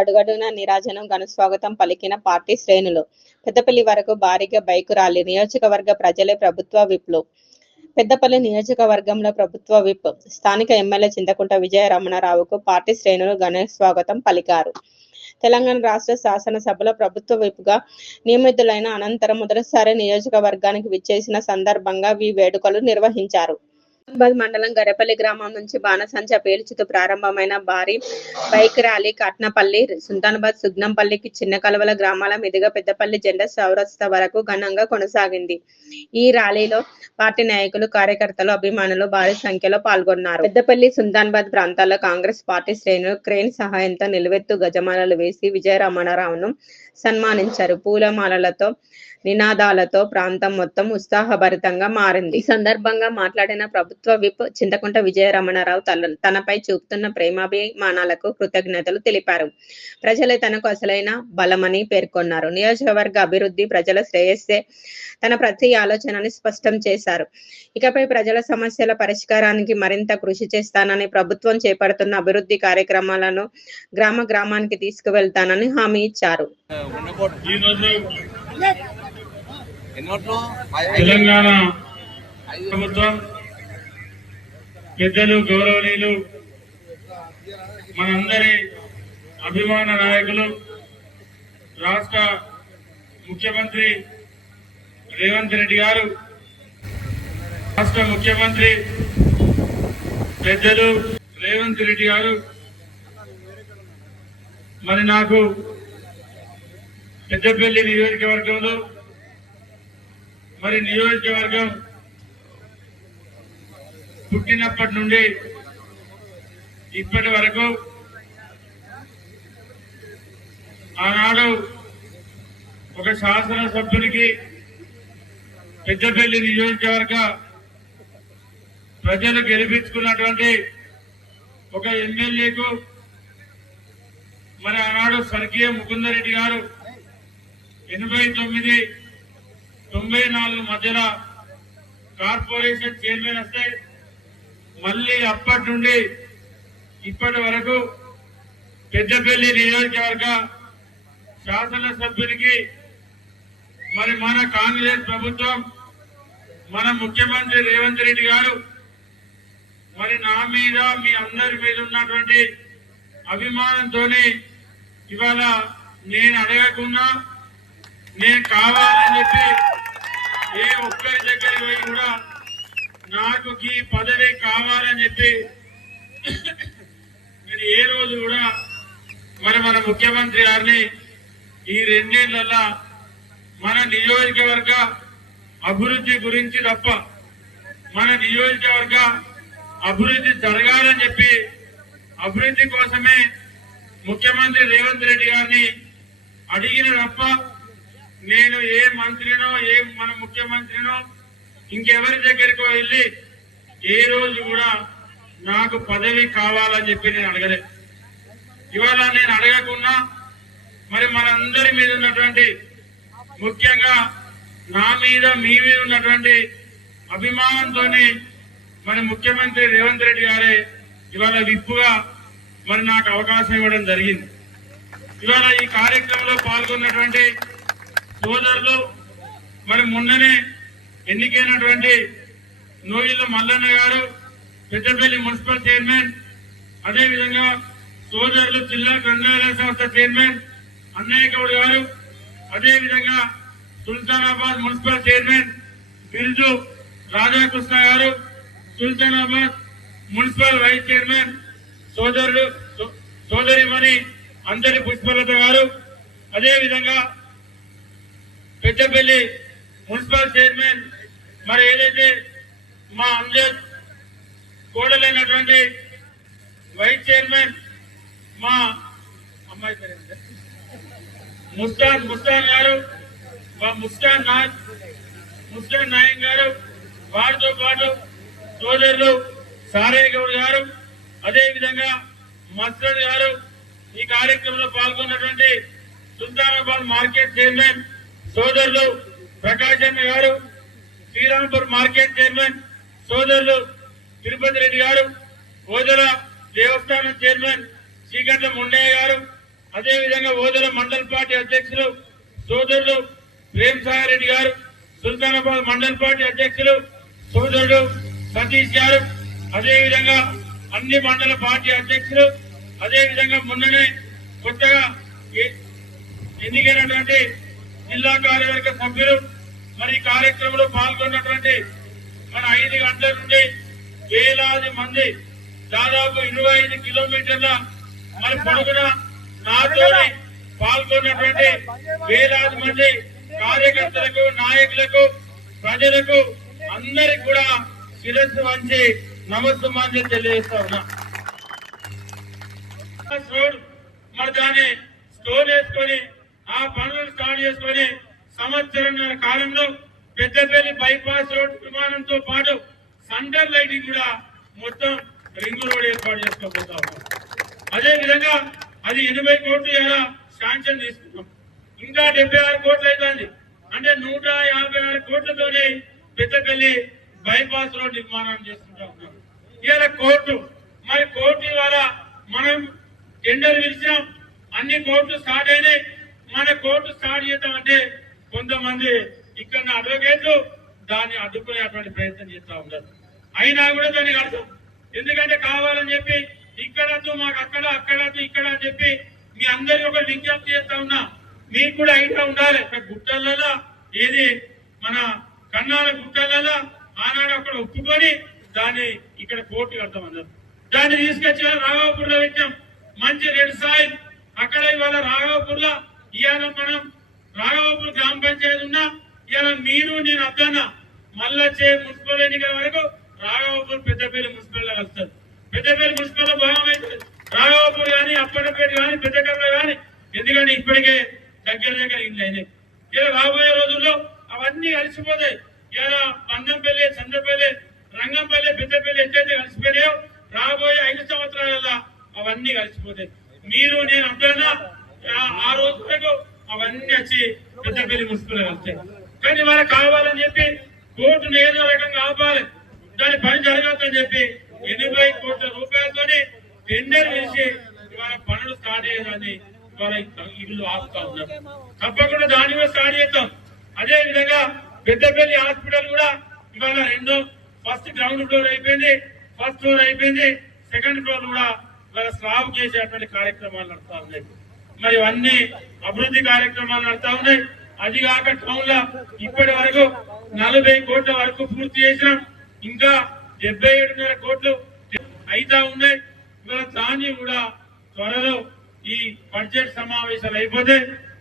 అడుగడుగున నీరాజనం ఘనస్వాగతం పలికిన పార్టీ శ్రేణులు. పెద్దపల్లి వరకు భారీగా బైక్ ర్యాలీ. నియోజకవర్గ ప్రజలే ప్రభుత్వ విప్లు. పెద్దపల్లి నియోజకవర్గంలో ప్రభుత్వ విప్ స్థానిక ఎమ్మెల్యే చింతకుంట విజయ రమణారావుకు పార్టీ శ్రేణులు ఘనస్వాగతం పలికారు. తెలంగాణ రాష్ట్ర శాసనసభలో ప్రభుత్వ విప్గా నియమితులైన అనంతరం మొదటిసారి నియోజకవర్గానికి విచ్చేసిన సందర్భంగా ఈ వేడుకలు నిర్వహించారు. నిజామాబాద్ మండలం గరేపల్లి గ్రామం నుంచి బాణసంచా పేల్చుతూ ప్రారంభమైన భారీ బైక్ ర్యాలీ కట్నపల్లి, సుల్తానాబాద్, సుగ్నంపల్లికి, చిన్న కలవల గ్రామాల మీదుగా పెద్దపల్లి జెండా చౌరస్తా వరకు ఘనంగా కొనసాగింది. ఈ ర్యాలీలో పార్టీ నాయకులు, కార్యకర్తలు, అభిమానులు భారీ సంఖ్యలో పాల్గొన్నారు. పెద్దపల్లి, సుల్తానాబాద్ ప్రాంతాల్లో కాంగ్రెస్ పార్టీ శ్రేణులు క్రేన్ సహాయంతో నిలువెత్తు గజమాలలు వేసి విజయ రమణారావును సన్మానించారు. పూలమాలలతో, నినాదాలతో ప్రాంతం మొత్తం ఉత్సాహభరితంగా మారింది. ఈ సందర్భంగా మాట్లాడిన ప్రభుత్వ విప్ చింతకుంట విజయ రమణారావు తనపై చూపుతున్న ప్రేమాభిమానాలకు కృతజ్ఞతలు తెలిపారు. ప్రజలే తనకు అసలైన బలమని పేర్కొన్నారు. నియోజకవర్గ అభివృద్ధి, ప్రజల శ్రేయస్సే తన ప్రతి ఆలోచనని స్పష్టం చేశారు. ఇకపై ప్రజల సమస్యల పరిష్కారానికి మరింత కృషి చేస్తానని, ప్రభుత్వం చేపడుతున్న అభివృద్ధి కార్యక్రమాలను గ్రామ గ్రామానికి తీసుకువెళ్తానని హామీ ఇచ్చారు. తెలంగాణ ప్రభుత్వం పెద్దలు, గౌరవనీయులు, మనందరి అభిమాన నాయకులు, రాష్ట్ర ముఖ్యమంత్రి రేవంత్ రెడ్డి గారు, రాష్ట్ర ముఖ్యమంత్రి పెద్దలు రేవంత్ రెడ్డి గారు మరి నాకు పెద్దపల్లి నియోజకవర్గంలో మరి నియోజకవర్గం పుట్టినప్పటి నుండి ఇప్పటి వరకు ఆనాడు ఒక శాసనసభ్యునికి పెద్దపల్లి నియోజకవర్గ ప్రజలు గెలిపించుకున్నటువంటి ఒక ఎమ్మెల్యేకు మరి ఆనాడు స్వర్గీయ ముకుందరెడ్డి గారు 89-94 మధ్యలో కార్పొరేషన్ చైర్మన్ వస్తే మళ్ళీ అప్పటి నుండి ఇప్పటి వరకు పెద్దపల్లి నియోజకవర్గ శాసనసభ్యునికి మరి మన కాంగ్రెస్ ప్రభుత్వం, మన ముఖ్యమంత్రి రేవంత్ రెడ్డి గారు మరి నా మీద, మీ అందరి మీద ఉన్నటువంటి అభిమానంతోనే ఇవాళ నేను అడగకున్నా, నేను కావాలని చెప్పి ఏ ఒక్కరి దగ్గరికి పోయి కూడా నాకు ఈ పదవి కావాలని చెప్పి నేను ఏ రోజు కూడా మరి మన ముఖ్యమంత్రి గారిని ఈ 2 ఏళ్లలో మన నియోజకవర్గ అభివృద్ధి గురించి తప్ప, మన నియోజకవర్గ అభివృద్ధి జరగాలని చెప్పి అభివృద్ధి కోసమే ముఖ్యమంత్రి రేవంత్ రెడ్డి గారిని అడిగిన తప్ప నేను ఏ మంత్రినో, ఏ మన ముఖ్యమంత్రినో, ఇంకెవరి దగ్గరికి వెళ్ళి ఏ రోజు కూడా నాకు పదవి కావాలని చెప్పి నేను అడగలేదు. ఇవాళ నేను అడగకున్నా మరి మనందరి మీద ఉన్నటువంటి, ముఖ్యంగా నా మీద, మీ మీద ఉన్నటువంటి అభిమానంతోనే మరి ముఖ్యమంత్రి రేవంత్ రెడ్డి గారే ఇవాళ విప్పుగా మరి నాకు అవకాశం ఇవ్వడం జరిగింది. ఇవాళ ఈ కార్యక్రమంలో పాల్గొన్నటువంటి సోదరులు, మరి మొన్ననే ఎన్నికైనటువంటి నోయిల మల్లన్న గారు, పెద్దపల్లి మున్సిపల్ చైర్మన్, అదేవిధంగా సోదరులు జిల్లా గ్రంథాలయ సంస్థ చైర్మన్ అన్నయ్య గౌడ్ గారు, అదేవిధంగా సుల్తానాబాద్ మున్సిపల్ చైర్మన్ బిర్జు రాధాకృష్ణ గారు, సుల్తానాబాద్ మున్సిపల్ వైస్ చైర్మన్ సోదరిమణి అందరి పుష్పలత గారు, అదేవిధంగా పెద్దపల్లి మున్సిపల్ చైర్మన్ మరి ఏదైతే మా అంజద్ కోడలైనటువంటి వైస్ చైర్మన్ మా అమ్మాయి పేరు ముస్తాన్ గారు, మా ముస్తాన్ నాయక్ గారు, వారితో పాటు సోదరులు సారయ్య గౌడ్ గారు, అదేవిధంగా మస్రద్ గారు, ఈ కార్యక్రమంలో పాల్గొన్నటువంటి సుల్తానాబాద్ మార్కెట్ చైర్మన్ సోదరులు ప్రకాశన్న గారు, శ్రీరాంపూర్ మార్కెట్ చైర్మన్ సోదరులు తిరుపతి రెడ్డి గారు, ఓదెల దేవస్థానం చైర్మన్ శ్రీగంట ముండయ్య గారు, అదేవిధంగా ఓదెల మండల పార్టీ అధ్యక్షులు సోదరులు ప్రేమ్ సాగర్ రెడ్డి గారు, సుల్తానాబాద్ మండల పార్టీ అధ్యక్షులు సోదరుడు సతీష్ గారు, అదేవిధంగా అన్ని మండల పార్టీ అధ్యక్షులు, అదేవిధంగా మొన్ననే కొత్తగా ఎన్నికైనటువంటి జిల్లా కార్యవర్గ సభ్యులు మరి కార్యక్రమంలో పాల్గొన్నటువంటి మన 5 గంటల నుండి వేలాది మంది దాదాపు 25 కిలోమీటర్ల మరి పొడుగున నాతో పాల్గొన్నటువంటి వేలాది మంది కార్యకర్తలకు, నాయకులకు, ప్రజలకు అందరికి కూడా శిరస్సు వంచి నమస్సుమాంజలి తెలియజేస్తా ఉన్నా. మరి దాన్ని స్టోర్ చేసుకొని ఆ పనులు స్టార్ట్ చేసుకొని సంవత్సరంన్నర కాలంలో పెద్దపల్లి బైపాస్ రోడ్ విమానంతో పాటు సెంటర్ లైటింగ్ కూడా మొత్తం రింగ్ రోడ్ ఏర్పాటు చేసుకోబోతా ఉన్నాం. అదే విధంగా అది 80 కోట్లు ఎలా శాంక్షన్ తీసుకున్నాం. ఇంకా 76 కోట్లు అవుతుంది. అంటే 156 కోట్లతోనే పెద్దపల్లి బైపాస్ రోడ్ నిర్మాణం చేసుకుంటా ఉన్నాం. ఇలా కోర్టు ఇవాళ మనం టెండర్ పిలిచాం, అన్ని కోర్టులు స్టార్ట్ అయినాయి. మన కోర్టు స్టార్ట్ చేద్దామంటే కొంతమంది ఇక్కడ అడ్వకేట్లు దాన్ని అడ్డుకునేటువంటి ప్రయత్నం చేస్తా ఉన్నారు. అయినా కూడా దాన్ని అర్థం, ఎందుకంటే కావాలని చెప్పి ఇక్కడద్దు మాకు అక్కడద్దు ఇక్కడ అని చెప్పి మీ అందరికీ ఒక విజ్ఞప్తి చేస్తా ఉన్నా. మీకు కూడా ఐడియా ఉండాలి. గుట్టలలో ఏది మన కన్నాల గుట్టలలో ఆనాడు అక్కడ ఒప్పుకొని దాన్ని ఇక్కడ కోర్టు కడతామన్నారు. దాన్ని తీసుకొచ్చి రాఘవపూర్ లో పెట్టాం. మంచి రెడ్ సాయిల్ అక్కడ ఇవాళ రాఘవపూర్ లో ఇవాళ మనం రాఘవపూర్ గ్రామ పంచాయతీ ఉన్నా ఇవాళ మీరు నేను అద్దన్నా మళ్ళీ వచ్చే మున్సిపల్ ఎన్నికల వరకు రాఘవపూర్ పెద్దపల్లి మున్సిపల్ వస్తారు. పెద్దపల్లి మున్సిపల్ భాగం అయితే రాఘవపూర్ కానీ, అప్పటిపేట కానీ, పెద్దకర్ర కానీ, ఎందుకంటే ఇప్పటికే దగ్గర ఇల్లు అయినాయి. ఇలా రాబోయే రోజుల్లో అవన్నీ కలిసిపోతాయి. ఇలా బంధంపల్లి, చంద్రపల్లి, రంగంపల్లి, పెద్దపల్లి ఎట్లయితే కలిసిపోయాయో రాబోయే 5 సంవత్సరాల అవన్నీ కలిసిపోతాయి. మీరు నేను అద్దన్నా ఆ రోజు వరకు అవన్నీ వచ్చి పెద్దపల్లి మున్సిపల్ వస్తాయి. కానీ వాళ్ళకి కావాలని చెప్పి కోర్టును ఏదో రకంగా ఆపాలి, దాని పని జరగద్దని చెప్పి 80 కోట్ల రూపాయలతోనే టెండర్ వేసి ఇవాళ పనులు స్టార్ట్ అయ్యేదాన్ని ఇవాళ ఇల్లు ఆపుతా ఉన్నారు. తప్పకుండా దాన్ని కూడా స్టార్ట్ చేస్తాం. అదే విధంగా పెద్దపల్లి హాస్పిటల్ కూడా ఇవాళ ఫస్ట్ గ్రౌండ్ ఫ్లోర్ అయిపోయింది, ఫస్ట్ ఫ్లోర్ అయిపోయింది, సెకండ్ ఫ్లోర్ కూడా ఇవాళ స్లాబ్ చేసేటువంటి కార్యక్రమాలు నడుస్తా ఉన్నాయి. మరి ఇవన్నీ అభివృద్ధి కార్యక్రమాలు నడుస్తా ఉన్నాయి. అది కాక టౌన్ లో ఇప్పటి వరకు 40 కోట్ల వరకు పూర్తి చేసినాం. ఇంకా 77.5 కోట్లు అయితా ఉన్నాయి. ఇవాళ దాన్ని కూడా త్వరలో ఈ బడ్జెట్ సమావేశాలు అయిపోతే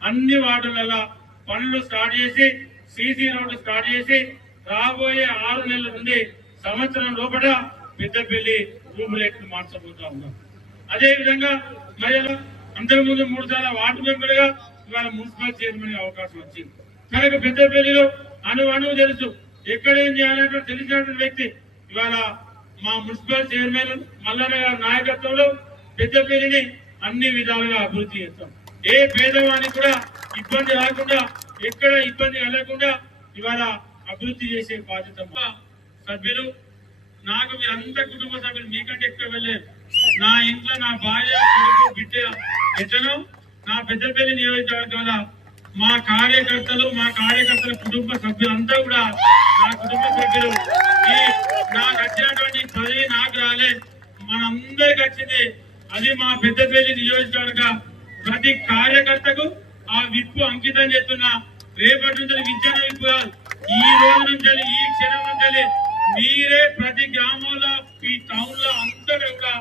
అన్ని వార్డులలో పనులు స్టార్ట్ చేసి సీసీ రోడ్లు స్టార్ట్ చేసి రాబోయే 6 నెలల నుండి సంవత్సరం లోపల పెద్దపల్లి రూపురేఖలు మార్చబోతా ఉన్నాం. అదే విధంగా మరి అంతకుముందు 3 సార్లు వార్డు మెంబర్ గా ఇవాళ మున్సిపల్ చైర్మన్ అవకాశం వచ్చింది. కనుక పెద్దపల్లిలో అణువు తెలుసు, ఎక్కడ ఏం చేయాలంటే తెలిసినటువంటి వ్యక్తి ఇవాళ మా మున్సిపల్ చైర్మన్ మల్లన్న గారి నాయకత్వంలో పెద్దపల్లిని అన్ని విధాలుగా అభివృద్ధి చేస్తాం. ఏ పేదవానికి కూడా ఇబ్బంది రాకుండా, ఎక్కడ ఇబ్బంది కలగకుండా ఇవాళ అభివృద్ధి చేసే బాధ్యత సభ్యులు. నాకు మీరంతా కుటుంబ సభ్యులు మీకంటే ఎక్కువ వెళ్ళారు. నా ఇంట్లో నా భార్య, కొడుకు, బిడ్డ ఎట్లనో నా పెద్దపల్లి నియోజకవర్గంలో మా కార్యకర్తల కుటుంబ సభ్యులంతా కూడా నా కుటుంబ సభ్యులు. నాకు వచ్చినటువంటి పదవి నాకు రాలే, మనందరికి వచ్చింది. అది మా పెద్దపల్లి నియోజకవర్గ ప్రతి కార్యకర్తకు ఆ విప్పు అంకితం చేస్తున్నా. రేపటి నుంచి విద్యను విప్పు కాదు, ఈ రోజు నుంచి ఈ క్షణం నుంచి మీరే ప్రతి గ్రామంలో ఈ టౌన్ లో అందరూ కూడా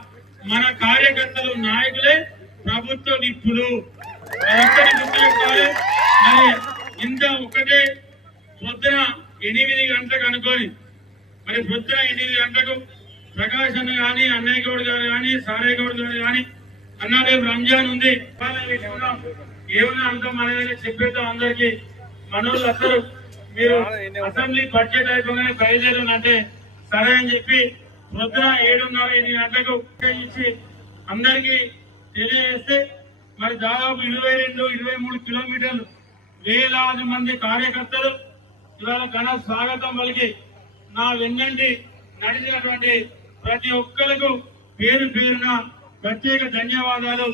మన కార్యకర్తలు నాయకులే ప్రభుత్వ విప్పులు. మరి ఇంత ఒకటే పొద్దున 8 గంటలకు అనుకోని మరి పొద్దున 8 గంటలకు ప్రకాష్ అన్న గాని, అన్నయ్య గౌడ్ గారు గాని, సారయ్య గౌడ్ గారు గాని అన్న రేపు రంజాన్ ఉంది ఏమన్నా అంత మన చెప్పేద్దాం అందరికి. మనోళ్ళు అందరూ మీరు అసెంబ్లీ బడ్జెట్ అయిపోగానే బయలుదేరంటే సరే అని చెప్పి పొద్దున 7:30-8 గంటలకు ఇచ్చి అందరికి తెలియజేస్తే మరి దాదాపు 22-23 కిలోమీటర్లు వేలాది మంది కార్యకర్తలు ఇవాళ ఘన స్వాగతం పలికి నా వెన్నంటి నడిచినటువంటి ప్రతి ఒక్కరికి పేరు పేరున ప్రత్యేక ధన్యవాదాలు.